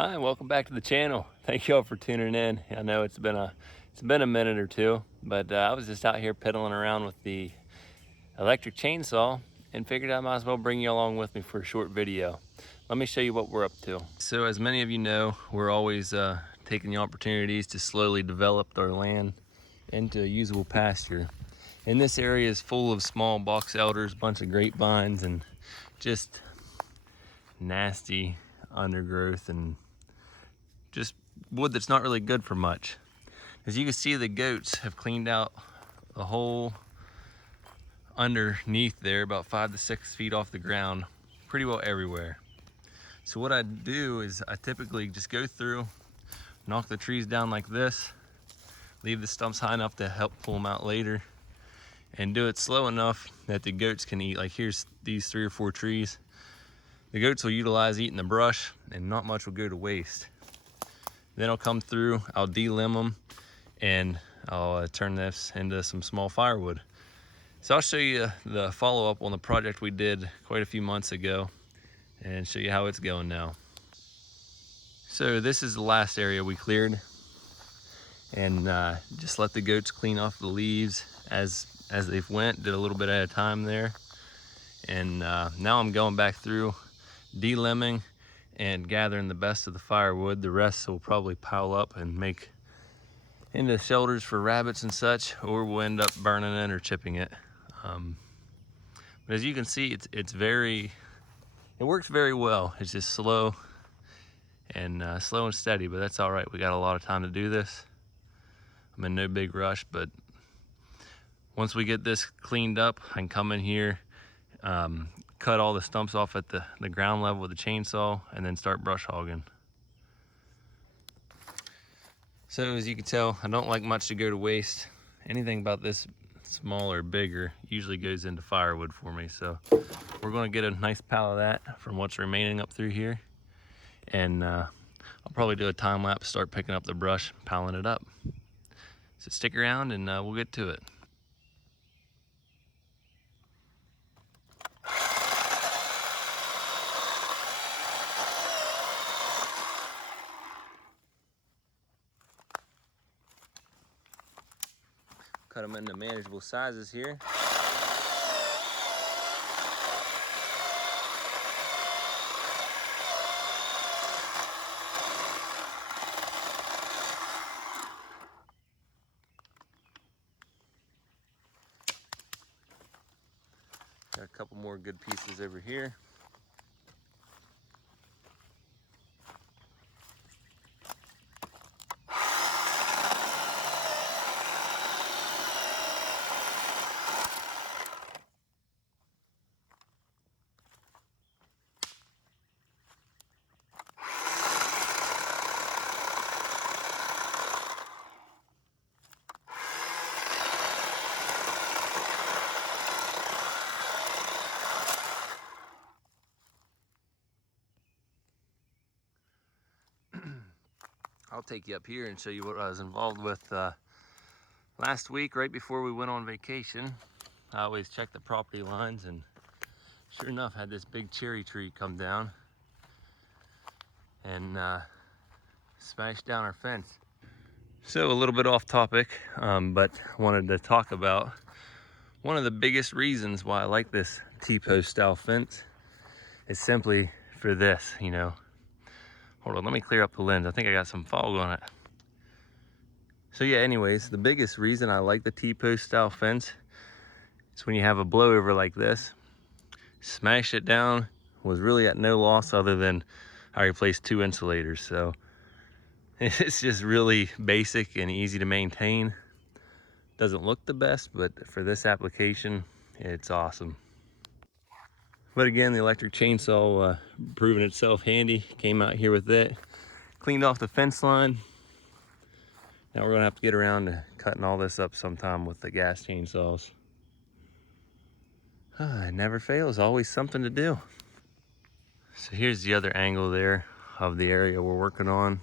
Hi, and welcome back to the channel. Thank you all for tuning in. I know it's been a minute or two, but I was just out here pedaling around with the electric chainsaw and figured I might as well bring you along with me for a short video. Let me show you what we're up to. So as many of you know, we're always taking the opportunities to slowly develop our land into a usable pasture. And this area is full of small box elders, bunch of grapevines, and just nasty undergrowth and just wood that's not really good for much. As you can see, the goats have cleaned out the whole underneath there, about 5 to 6 feet off the ground, pretty well everywhere. So what I do is I typically just go through, knock the trees down like this, leave the stumps high enough to help pull them out later, and do it slow enough that the goats can eat. Like here's these 3 or 4 trees. The goats will utilize eating the brush and not much will go to waste. Then I'll come through, I'll de-limb them, and I'll turn this into some small firewood. So I'll show you the follow-up on the project we did quite a few months ago and show you how it's going now. So this is the last area we cleared, and just let the goats clean off the leaves as they've went, did a little bit at a time there. And now I'm going back through, de-limbing and gathering the best of the firewood. The rest will probably pile up and make into shelters for rabbits and such, or we'll end up burning it or chipping it. But as you can see, it works very well. It's just slow and steady, but that's all right. We got a lot of time to do this. I'm in no big rush, but once we get this cleaned up, I can come in here, cut all the stumps off at the ground level with the chainsaw, and then start brush hogging. So as you can tell, I don't like much to go to waste. Anything about this small or bigger usually goes into firewood for me. So we're going to get a nice pile of that from what's remaining up through here. And I'll probably do a time lapse, start picking up the brush, piling it up. So stick around and we'll get to it. Cut them into manageable sizes here. Got a couple more good pieces over here. I'll take you up here and show you what I was involved with last week, right before we went on vacation. I always check the property lines, and sure enough, had this big cherry tree come down and smashed down our fence. So a little bit off topic, but wanted to talk about one of the biggest reasons why I like this T-post style fence is simply for this, you know. Hold on, let me clear up the lens. I think I got some fog on it. So yeah, anyways, the biggest reason I like the T-post style fence is when you have a blowover like this, smash it down was really at no loss other than I replaced 2 insulators. So it's just really basic and easy to maintain. Doesn't look the best, but for this application, it's awesome. But again, the electric chainsaw proving itself handy. Came out here with it, cleaned off the fence line. Now we're gonna have to get around to cutting all this up sometime with the gas chainsaws. It never fails, always something to do. So here's the other angle there of the area we're working on.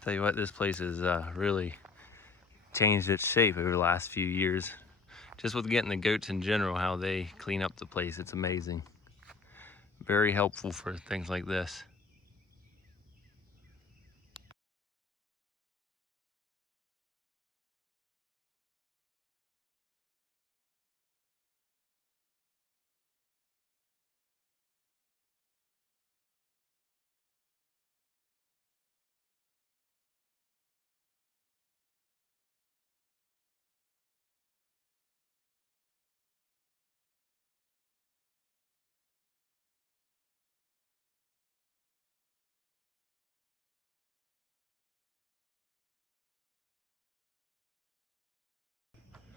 Tell you what, this place has really changed its shape over the last few years. just with getting the goats in general, how they clean up the place, it's amazing. Very helpful for things like this.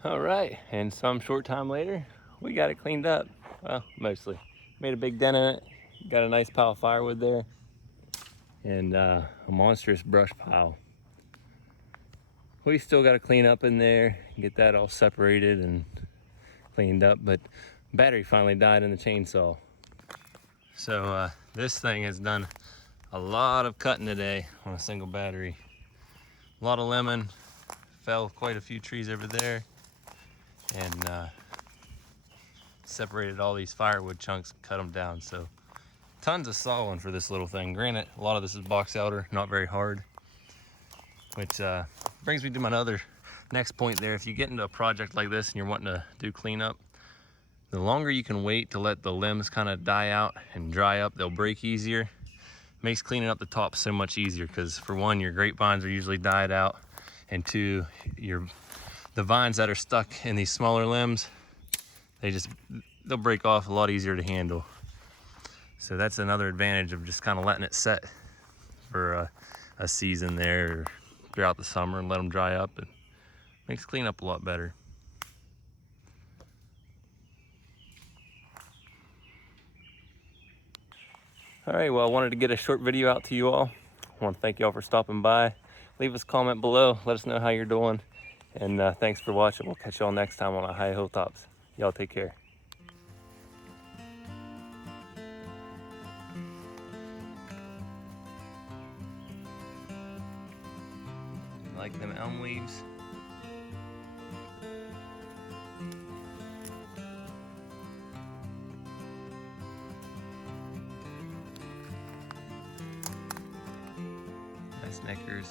All right, and some short time later, we got it cleaned up. Well, mostly. Made a big dent in it, got a nice pile of firewood there, and a monstrous brush pile. We still got to clean up in there, get that all separated and cleaned up, but battery finally died in the chainsaw. So this thing has done a lot of cutting today on a single battery. A lot of lemon, fell quite a few trees over there, and separated all these firewood chunks and cut them down. So tons of sawing for this little thing. Granted, a lot of this is box elder, not very hard, which brings me to my next point there. If you get into a project like this and you're wanting to do cleanup, the longer you can wait to let the limbs kind of die out and dry up, they'll break easier. Makes cleaning up the top so much easier, because for one, your grapevines are usually died out, and two, the vines that are stuck in these smaller limbs, they'll break off a lot easier to handle. So that's another advantage of just kind of letting it set for a season there or throughout the summer and let them dry up. It makes cleanup a lot better. All right, well, I wanted to get a short video out to you all. I want to thank you all for stopping by. Leave us a comment below. Let us know how you're doing. And thanks for watching. We'll catch you all next time on High Hilltops. Y'all take care. Like them elm leaves. Nice neckers.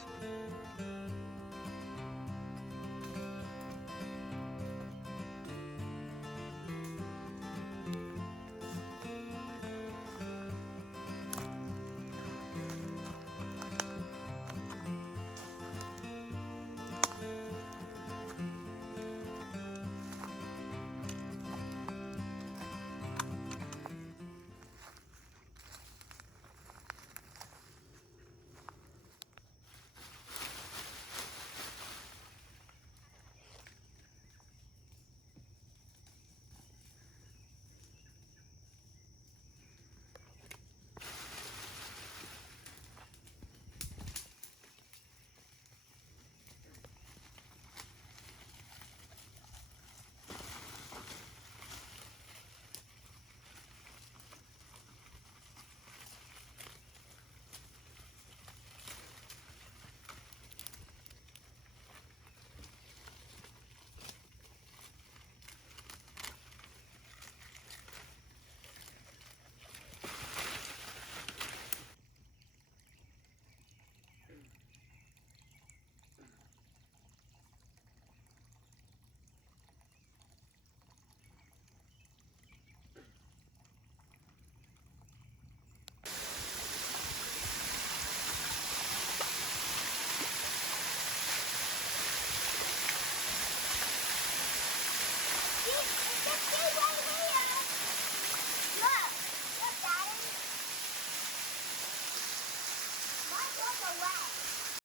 Mine was a rat.